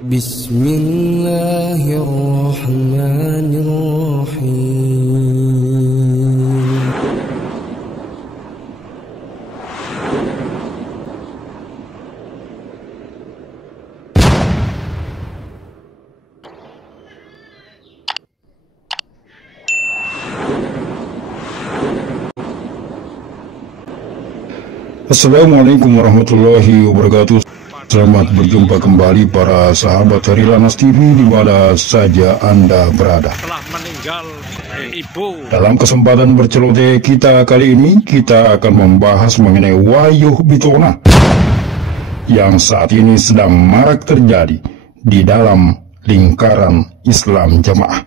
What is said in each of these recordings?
Bismillahirrahmanirrahim. Assalamualaikum warahmatullahi wabarakatuh. Selamat berjumpa kembali para sahabat dari Lanas TV di mana saja Anda berada. Telah meninggal ibu. Dalam kesempatan berceloteh kita kali ini, kita akan membahas mengenai Wayuh Bitona yang saat ini sedang marak terjadi di dalam lingkaran Islam Jamaah,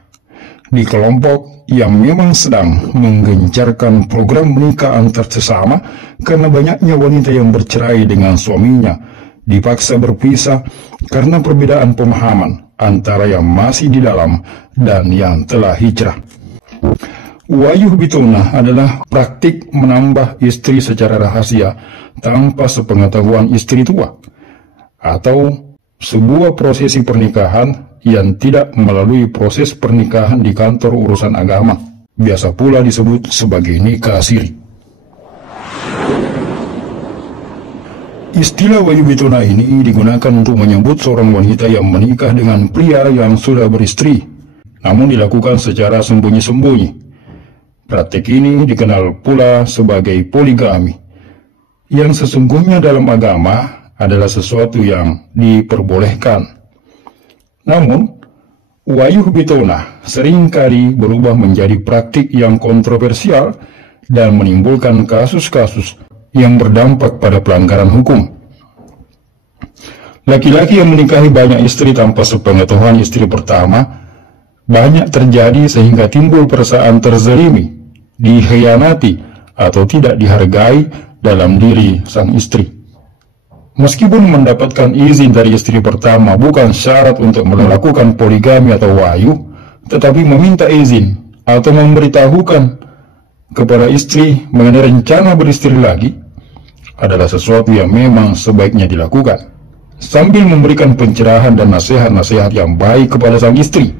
di kelompok yang memang sedang menggencarkan program menikah antar sesama karena banyaknya wanita yang bercerai dengan suaminya, dipaksa berpisah karena perbedaan pemahaman antara yang masih di dalam dan yang telah hijrah. Wayuh Bitona adalah praktik menambah istri secara rahasia tanpa sepengetahuan istri tua, atau sebuah prosesi pernikahan yang tidak melalui proses pernikahan di kantor urusan agama, biasa pula disebut sebagai nikah siri. Istilah Wayuh Bitona ini digunakan untuk menyebut seorang wanita yang menikah dengan pria yang sudah beristri, namun dilakukan secara sembunyi-sembunyi. Praktik ini dikenal pula sebagai poligami, yang sesungguhnya dalam agama adalah sesuatu yang diperbolehkan. Namun, Wayuh Bitona seringkali berubah menjadi praktik yang kontroversial dan menimbulkan kasus-kasus yang berdampak pada pelanggaran hukum. Laki-laki yang menikahi banyak istri tanpa sepengetahuan istri pertama banyak terjadi sehingga timbul perasaan terzalimi, dikhianati, atau tidak dihargai dalam diri sang istri. Meskipun mendapatkan izin dari istri pertama bukan syarat untuk melakukan poligami atau wayuh, tetapi meminta izin atau memberitahukan kepada istri mengenai rencana beristri lagi adalah sesuatu yang memang sebaiknya dilakukan, sambil memberikan pencerahan dan nasihat-nasihat yang baik kepada sang istri,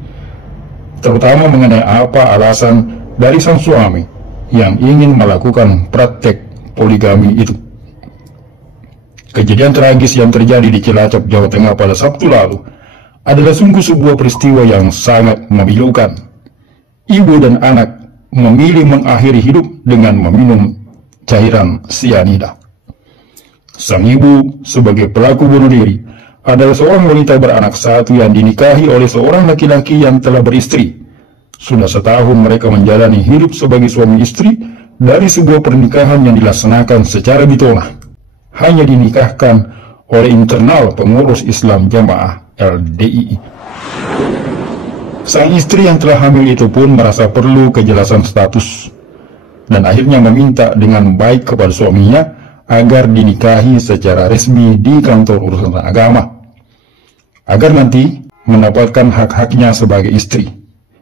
terutama mengenai apa alasan dari sang suami yang ingin melakukan praktek poligami itu. Kejadian tragis yang terjadi di Cilacap, Jawa Tengah pada Sabtu lalu adalah sungguh sebuah peristiwa yang sangat memilukan. Ibu dan anak memilih mengakhiri hidup dengan meminum cairan sianida. Sang ibu sebagai pelaku bunuh diri adalah seorang wanita beranak satu yang dinikahi oleh seorang laki-laki yang telah beristri. Sudah setahun mereka menjalani hidup sebagai suami istri dari sebuah pernikahan yang dilaksanakan secara bitona, hanya dinikahkan oleh internal pengurus Islam Jamaah LDII. Sang istri yang telah hamil itu pun merasa perlu kejelasan status dan akhirnya meminta dengan baik kepada suaminya agar dinikahi secara resmi di kantor urusan agama, agar nanti mendapatkan hak-haknya sebagai istri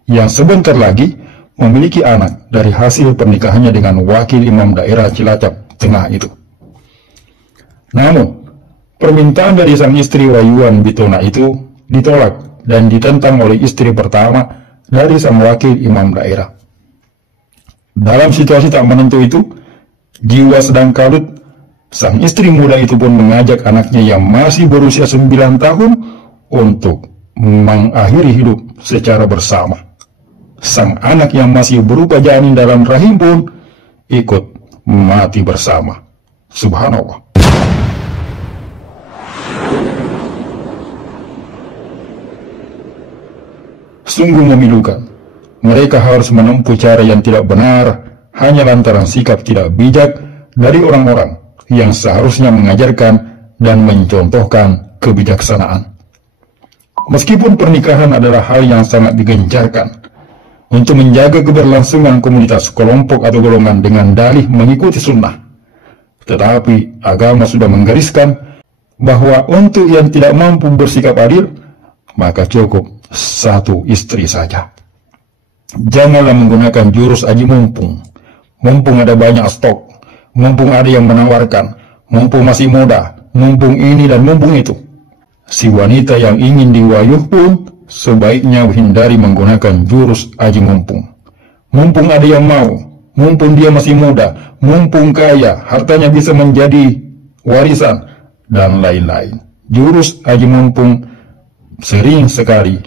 yang sebentar lagi memiliki anak dari hasil pernikahannya dengan wakil imam daerah Cilacap Tengah itu. Namun, permintaan dari sang istri Wayuh Bitona itu ditolak dan ditentang oleh istri pertama dari sang wakil imam daerah. Dalam situasi tak menentu itu, jiwa sedang kalut, sang istri muda itu pun mengajak anaknya yang masih berusia 9 tahun untuk mengakhiri hidup secara bersama. Sang anak yang masih berupa janin dalam rahim pun ikut mati bersama. Subhanallah. Sungguh memilukan. Mereka harus menempuh cara yang tidak benar hanya lantaran sikap tidak bijak dari orang-orang yang seharusnya mengajarkan dan mencontohkan kebijaksanaan. Meskipun pernikahan adalah hal yang sangat digencarkan untuk menjaga keberlangsungan komunitas, kelompok, atau golongan dengan dalih mengikuti sunnah, tetapi agama sudah menggariskan bahwa untuk yang tidak mampu bersikap adil, maka cukup satu istri saja. Janganlah menggunakan jurus aji mumpung. Mumpung ada banyak stok, mumpung ada yang menawarkan, mumpung masih muda, mumpung ini dan mumpung itu. Si wanita yang ingin diwayuh pun sebaiknya hindari menggunakan jurus aji mumpung. Mumpung ada yang mau, mumpung dia masih muda, mumpung kaya, hartanya bisa menjadi warisan, dan lain-lain. Jurus aji mumpung sering sekali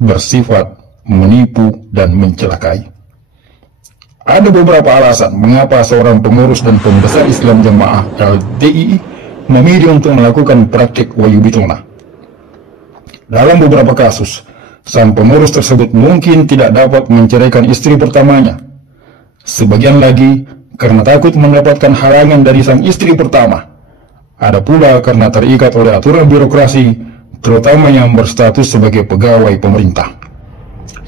bersifat menipu dan mencelakai. Ada beberapa alasan mengapa seorang pengurus dan pembesar Islam Jamaah LDII memilih untuk melakukan praktik wayuh bitona. Dalam beberapa kasus, sang pengurus tersebut mungkin tidak dapat menceraikan istri pertamanya. Sebagian lagi karena takut mendapatkan halangan dari sang istri pertama. Ada pula karena terikat oleh aturan birokrasi, terutama yang berstatus sebagai pegawai pemerintah,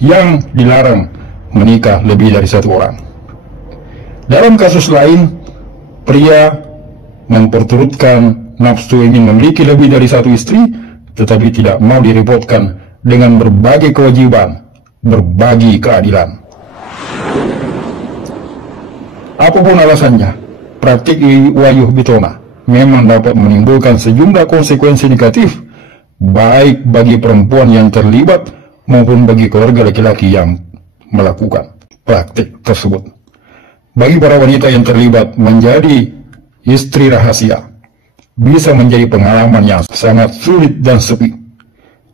yang dilarang menikah lebih dari satu orang. Dalam kasus lain, pria memperturutkan nafsu ingin memiliki lebih dari satu istri, tetapi tidak mau direpotkan dengan berbagai kewajiban, berbagi keadilan. Apapun alasannya, praktik wayuh bitona memang dapat menimbulkan sejumlah konsekuensi negatif, baik bagi perempuan yang terlibat maupun bagi keluarga laki-laki yang melakukan praktik tersebut. Bagi para wanita yang terlibat, menjadi istri rahasia bisa menjadi pengalaman yang sangat sulit dan sepi.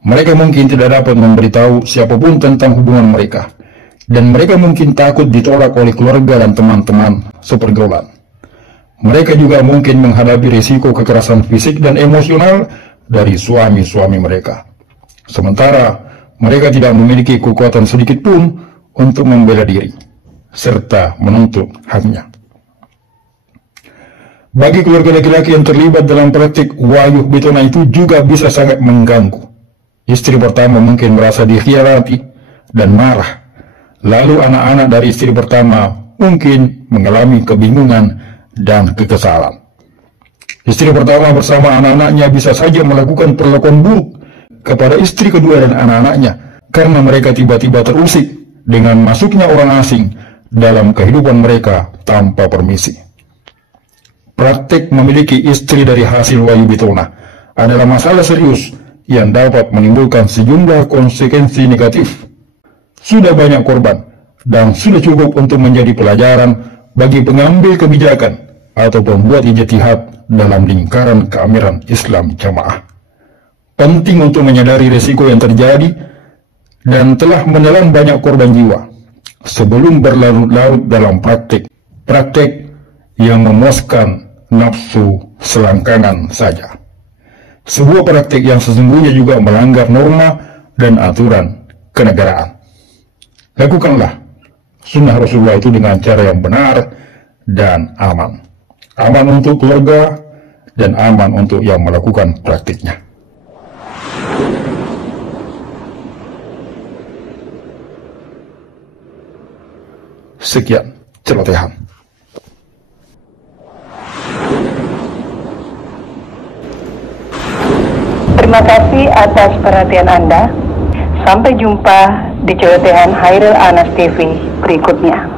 Mereka mungkin tidak dapat memberitahu siapapun tentang hubungan mereka, dan mereka mungkin takut ditolak oleh keluarga dan teman-teman sepergaulan. Mereka juga mungkin menghadapi risiko kekerasan fisik dan emosional dari suami-suami mereka. Sementara mereka tidak memiliki kekuatan sedikit pun untuk membela diri serta menuntut haknya. Bagi keluarga laki-laki yang terlibat dalam praktik wayuh bitona itu juga bisa sangat mengganggu. Istri pertama mungkin merasa dikhianati dan marah. Lalu anak-anak dari istri pertama mungkin mengalami kebingungan dan kekesalan. Istri pertama bersama anak-anaknya bisa saja melakukan perlakuan buruk kepada istri kedua dan anak-anaknya karena mereka tiba-tiba terusik dengan masuknya orang asing dalam kehidupan mereka tanpa permisi. Praktik memiliki istri dari hasil wayuh bitona adalah masalah serius yang dapat menimbulkan sejumlah konsekuensi negatif. Sudah banyak korban dan sudah cukup untuk menjadi pelajaran bagi pengambil kebijakan atau pembuat ijtihad dalam lingkaran keamiran Islam Jamaah. Penting untuk menyadari risiko yang terjadi dan telah menelan banyak korban jiwa sebelum berlarut-larut dalam praktik yang memuaskan nafsu selangkangan saja. Sebuah praktik yang sesungguhnya juga melanggar norma dan aturan kenegaraan. Lakukanlah sunnah Rasulullah itu dengan cara yang benar dan aman. Aman untuk keluarga dan aman untuk yang melakukan praktiknya. Sekian celotehan. Terima kasih atas perhatian Anda. Sampai jumpa di celotehan Hairil Anas TV berikutnya.